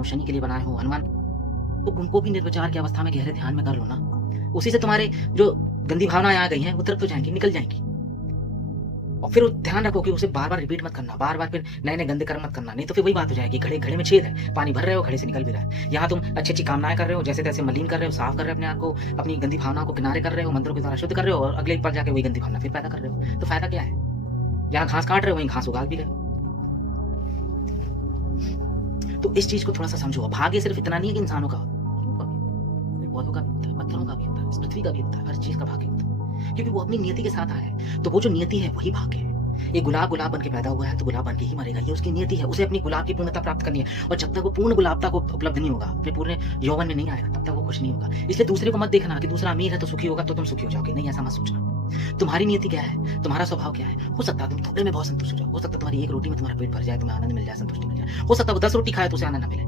हो, शनि के लिए बनाए हो, हनुमान, तो उनको भी निर्विचार की अवस्था में गहरे ध्यान में कर लो ना। उसी से तुम्हारे जो गंदी भावनाएं आ गई हैं वो तुरंत हो जाएंगी, निकल जाएंगी। और फिर ध्यान रखो कि उसे बार-बार रिपीट मत करना, बार-बार फिर नए-नए गंदे कर्म मत करना, नहीं तो फिर वही बात हो जाएगी, घड़े में छेद है, पानी भर रहे हो, घड़े से निकल भी रहा है। यहाँ तुम अच्छी-अच्छी कामनाएँ कर रहे हो, जैसे-तैसे मलिन कर रहे हो, साफ कर रहे हो अपने आप को, अपनी गंदी भावनाओं को किनारे कर रहे हो, मंत्रों के द्वारा शुद्ध कर रहे हो और अगले पल जाके वही गंदी भावना फिर पैदा कर रहे हो। तो फायदा क्या है? जहाँ घास काट रहे हो वहीं घास उगा भी रहे हो। तो इस चीज़ को थोड़ा-सा समझो। भाग्य सिर्फ इतना नहीं है कि इंसानों का होता है, पौधों का भी होता है, पत्थरों का भी होता है, इस पृथ्वी का भी होता है, हर चीज़ का भाग्य होता है। क्योंकि वो अपनी नियति के साथ आया है, तो वो जो नियति है वही भाग्य है। एक गुलाब बन के पैदा हुआ है तो गुलाब बन के ही मरेगा, ये उसकी नियति है। उसे अपनी गुलाब की पूर्णता प्राप्त करनी है और जब तक वो पूर्ण गुलाबता को उपलब्ध नहीं होगा, अपने पूरे यौवन में नहीं आएगा, तब तक वो खुश नहीं होगा। इसलिए दूसरे को मत देखना कि दूसरा अमीर है तो सुखी होगा तो तुम सुखी हो जाओगे, नहीं, ऐसा मत सोचना। तुम्हारी नियति क्या है, तुम्हारा स्वभाव क्या है। हो सकता है तुम थोड़े में बहुत संतुष्ट हो जाओ, हो सकता है तुम्हारी एक रोटी में तुम्हारा पेट भर जाए, तुम्हें आनंद मिल जाए, संतुष्टि मिल जाए। हो सकता है वो 10 रोटी खाए तो उसे आनंद ना मिले।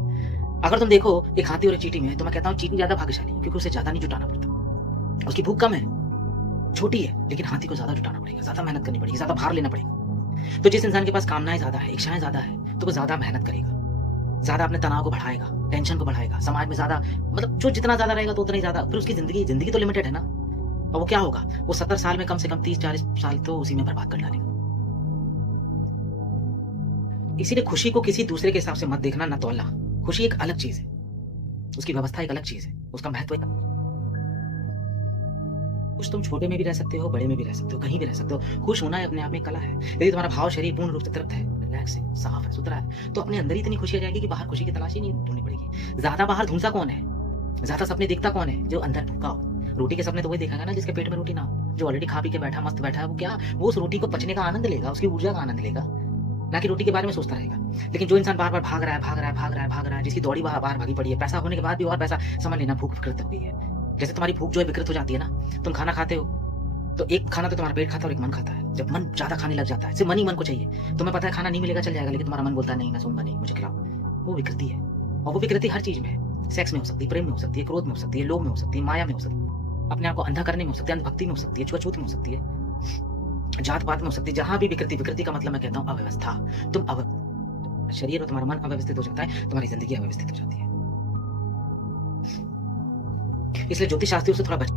अगर तुम देखो एक हाथी और एक चींटी में, तो मैं कहता हूँ चींटी ज्यादा भाग्यशाली है क्योंकि उसे ज्यादा नहीं जुटाना पड़ता, उसकी भूख कम है, छोटी है, लेकिन हाथी को ज्यादा जुटाना पड़ेगा, ज्यादा मेहनत करनी पड़ेगी, ज्यादा भार लेना पड़ेगा। तो जिस इंसान के पास कामनाएं ज्यादा है, इच्छाएं ज्यादा है, तो वो ज्यादा मेहनत करेगा, ज्यादा अपने तनाव को बढ़ाएगा, टेंशन को बढ़ाएगा, समाज में ज्यादा, मतलब जो जितना ज्यादा रहेगा तो उतना ही ज्यादा, फिर उसकी जिंदगी तो लिमिटेड है ना। और वो क्या होगा, वो 70 साल में कम से कम 30-40 साल तो उसी में बर्बाद कर डालेगा। इसीलिए खुशी को किसी दूसरे के हिसाब से मत देखना, ना तौलना। खुशी एक अलग चीज है, उसकी व्यवस्था एक अलग चीज है, उसका महत्व एक। खुश तुम छोटे में भी रह सकते हो, बड़े में भी रह सकते हो, कहीं भी रह सकते हो। खुश होना अपने आप में कला है। यदि तुम्हारा भाव शरीर पूर्ण रूप से तृप्त है, रिलैक्स है, साफ है, सुथरा है, तो अपने अंदर ही इतनी खुशी आ जाएगी कि बाहर खुशी की तलाश ही नहीं ढूंढनी पड़ेगी। ज्यादा बाहर ढूंढता कौन है, ज्यादा सपने देखता कौन है, जो अंदर भूखा हो। रोटी के सपने तो वही देखेगा ना जिसके पेट में रोटी ना हो। जो ऑलरेडी खा पी के बैठा, मस्त बैठा है, वो क्या, वो उस रोटी को पचने का आनंद लेगा, उसकी ऊर्जा का आनंद लेगा, ना कि रोटी के बारे में सोचता रहेगा। लेकिन जो इंसान बार बार भाग रहा है, जिसकी दौड़ी बार भागी पड़ी है, पैसा होने के बाद भी और पैसा, समझ लेना भूख विकृत हो गई है। जैसे तुम्हारी भूख जो है विकृत हो जाती है ना, तुम खाना खाते हो तो एक खाना तो तुम्हारा पेट खाता है और एक मन खाता है। जब मन ज्यादा खाने लग जाता है, सिर्फ मन ही मन को चाहिए, तुम्हें पता है खाना नहीं मिलेगा चल जाएगा, लेकिन तुम्हारा मन बोलता है नहीं मैं सोऊंगा नहीं, मुझे खिलाओ, वो विकृति है। और वो विकृति हर चीज में है, सेक्स में हो सकती है, प्रेम में हो सकती है, क्रोध में हो सकती है, लोभ में हो सकती है, माया में हो सकती है, अपने आप को अंधा करने में हो सकती है, अंधभक्ति में हो सकती है, छुआछूत में हो सकती है, जात पात में हो सकती है। जहां भी विकृति का मतलब मैं कहता हूँ अव्यवस्था। तुम शरीर और तुम्हारा मन अव्यवस्थित हो जाता है, तुम्हारी जिंदगी अव्यवस्थित हो जाती है। इसलिए ज्योतिष शास्त्रियों से थोड़ा बच,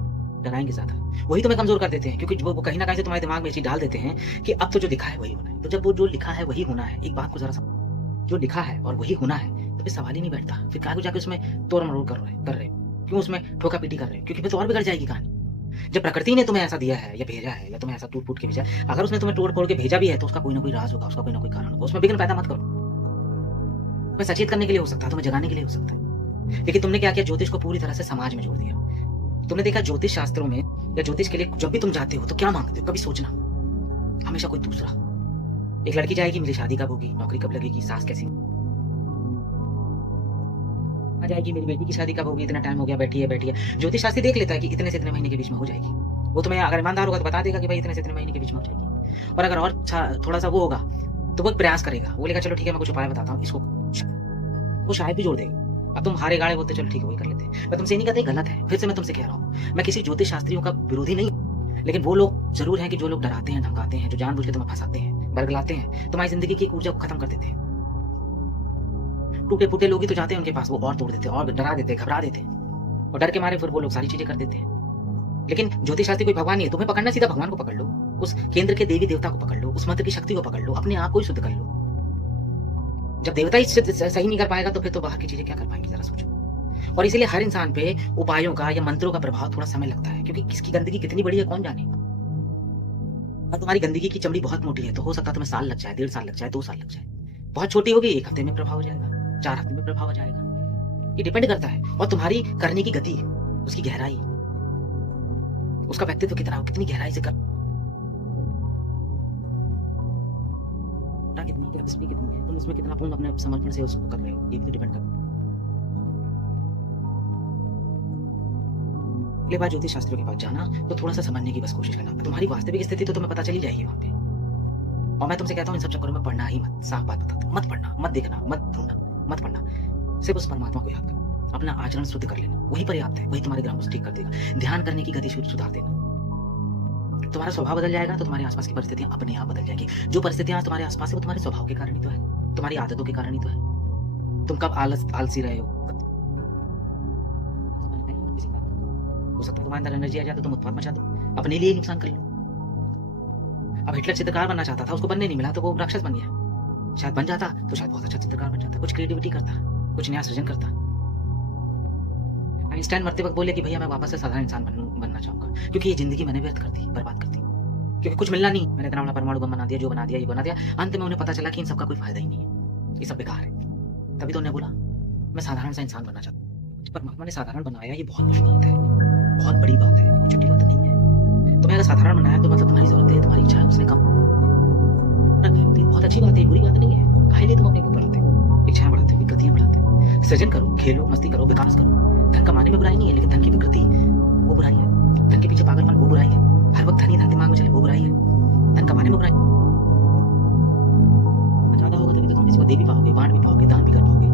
डराएंगे ज्यादा, वही तुम्हें कमजोर कर देते हैं, क्योंकि वो कहीं ना कहीं से तुम्हारे दिमाग में चीज डाल देते हैं कि अब तो जो लिखा है वही होना है। तो जब वो जो लिखा है वही होना है, एक बात को जरा समझो, जो लिखा है और वही होना है, तो फिर सवाल ही नहीं बैठता। फिर क्या जाके उसमें तोड़ मरोड़ कर रहे क्यों, उसमें ठोका पीटी कर रहे, क्योंकि फिर तो और बिगड़ जाएगी कहानी। जब प्रकृति ने तुम्हें ऐसा दिया है या भेजा है, या तुम्हें ऐसा टूट फूट के भेजा है, अगर उसने तुम्हें तोड़ फोड़ के भेजा भी है तो उसका कोई ना कोई राज होगा, उसका कोई ना कोई कारण होगा। उसमें विघ्न पैदा मत करो। तुम्हें सचेत करने के लिए हो सकता है, तुम्हें जगाने के लिए हो सकता है, लेकिन तुमने क्या किया, ज्योतिष को पूरी तरह से समाज में जोड़ दिया। तुमने देखा ज्योतिष शास्त्रों में या ज्योतिष के लिए जब भी तुम जाते हो तो क्या मांगते हो, कभी सोचना, हमेशा कोई दूसरा। एक लड़की जाएगी, मेरी शादी कब होगी, नौकरी कब लगेगी, सास कैसी आ जाएगी, मेरी बेटी की शादी कब होगी, इतना टाइम हो गया, बैठी है। ज्योतिष शास्त्री देख लेता है कि इतने से इतने महीने के बीच में हो जाएगी। वो तुम्हें अगर ईमानदार होगा तो बता देगा कि भाई इतने से इतने महीने के बीच में हो जाएगी। और अगर और थोड़ा सा वो होगा तो वो प्रयास करेगा, वो बोलेगा चलो ठीक है मैं कुछ उपाय बताता हूँ इसको, वो शायद भी जोड़ देगा। अब तुम हारे गाड़े बोलते चलो ठीक है वही कर लेते हैं। मैं तुमसे नहीं कहता गलत है, फिर से मैं तुमसे कह रहा हूँ, मैं किसी ज्योतिष शास्त्रियों का विरोधी नहीं, लेकिन वो लोग जरूर हैं कि जो लोग डराते हैं, धमकाते हैं, जो जानबूझ के तुम्हें फंसाते हैं, बरगलाते हैं, तुम्हारी जिंदगी की ऊर्जा को खत्म कर देते हैं। टूटे फूटे लोग ही तो जाते हैं उनके पास, वो और तोड़ देते हैं और डरा देते हैं, घबरा देते हैं, और डर के मारे फिर वो लोग सारी चीजें कर देते हैं। लेकिन ज्योतिष शास्त्री कोई भगवान नहीं है, तुम्हें पकड़ना सीधा भगवान को पकड़ लो, उस केंद्र के देवी देवता को पकड़ लो, उस मंत्र की शक्ति को पकड़ लो, अपने आप को ही शुद्ध कर लो। जब देवता ही सही नहीं कर पाएगा तो फिर तो बाहर की चीजें क्या कर पाएंगे, जरा सोचो। और इसीलिए हर इंसान पे उपायों का या मंत्रों का प्रभाव थोड़ा समय लगता है, क्योंकि किसकी गंदगी कितनी बड़ी है कौन जाने। और तुम्हारी गंदगी की चमड़ी बहुत मोटी है तो हो सकता है तुम्हें साल लग जाए, 1.5 साल लग जाए, 2 साल लग जाए। बहुत छोटी होगी 1 हफ्ते में प्रभाव हो जाएगा, 4 हफ्ते में प्रभाव हो जाएगा। ये डिपेंड करता है और तुम्हारी करने की गति, उसकी गहराई, उसका व्यक्तित्व कितना, कितनी गहराई से कर, कितनी कैपेसिटी कितनी है, तुम उसमें कितना पूर्ण अपने समर्पण से उसको कर रहे हो, ये भी डिपेंड करता है। अगली बार ज्योतिष शास्त्रियों के पास जाना तो थोड़ा सा समझने की बस कोशिश करना, तुम्हारी वास्तविक स्थिति तो तुम्हें पता चली जाएगी वहां पे। और मैं तुमसे कहता हूँ इन सब चक्करों में पढ़ना ही मत, साफ बात बताता हूँ, मत पढ़ना, मत देखना, मत ढूंढना, मत पढ़ना, सिर्फ उस परमात्मा को याद करना, अपना आचरण शुद्ध कर लेना, वही पर्याप्त है, वही तुम्हारे ग्रहों को ठीक कर देगा। ध्यान करने की गति सुधार देना, तुम्हारा स्वभाव बदल जाएगा तो तुम्हारे आसपास की परिस्थितियां अपने आप बदल जाएगी। जो परिस्थितियां तुम्हारे आसपास है वो तुम्हारे स्वभाव के कारण ही तो है, तुम्हारी आदतों के कारण ही तो है। तुम कब आलसी रहे हो। हो सकता है तुम्हारे अंदर एनर्जी आ जाए तो तुम उत्पाद मचा दो, अपने लिए ही नुकसान कर लो। अब हिटलर चित्रकार बनना चाहता था, उसको बनने नहीं मिला तो वो राक्षस बन गया। शायद बन जाता तो शायद बहुत अच्छा चित्रकार बन जाता, कुछ क्रिएटिविटी करता, कुछ नया सृजन करता। आइंस्टाइन मरते वक्त बोले कि भैया मैं वापस से साधारण इंसान बनना चाहूंगा, क्योंकि ये जिंदगी मैंने व्यर्थ कर दी, बर्बाद कर दी, क्योंकि कुछ मिलना नहीं। मैंने इतना बड़ा परमाणु बम बना दिया, जो बना दिया, ये बना दिया, अंत में उन्हें पता चला कि इन सबका कोई फायदा ही नहीं है, ये सब बेकार है। तभी तो उन्हें बोला मैं साधारण सा इंसान बनना चाहता हूँ। परमात्मा ने साधारण बनाया, ये बहुत बड़ी बात है, बहुत बड़ी बात है, कोई छोटी बात नहीं है। तुम्हें अगर साधारण बनाया तो मतलब तुम्हारी जरूरत है, तुम्हारी इच्छा है उसने कम, बहुत अच्छी बात है, बुरी बात नहीं है। काहे लिए तुम अपने को बढ़ाते हो, इच्छाएं बढ़ाते हो, विकृतियां बढ़ाते हो। सृजन करो, खेलो, मस्ती करो, विकास करो। धन कमाने में बुराई नहीं है, लेकिन धन की विकृति वो बुराई है। धन के पीछे पागलपन वो बुराई है। हर वक्त धन दिमाग में चले वो बुराई है। धन कमाने में बुराई ज्यादा होगा तभी तो तुम इसको दे भी पाओगे, बांट भी पाओगे, दान भी कर पाओगे।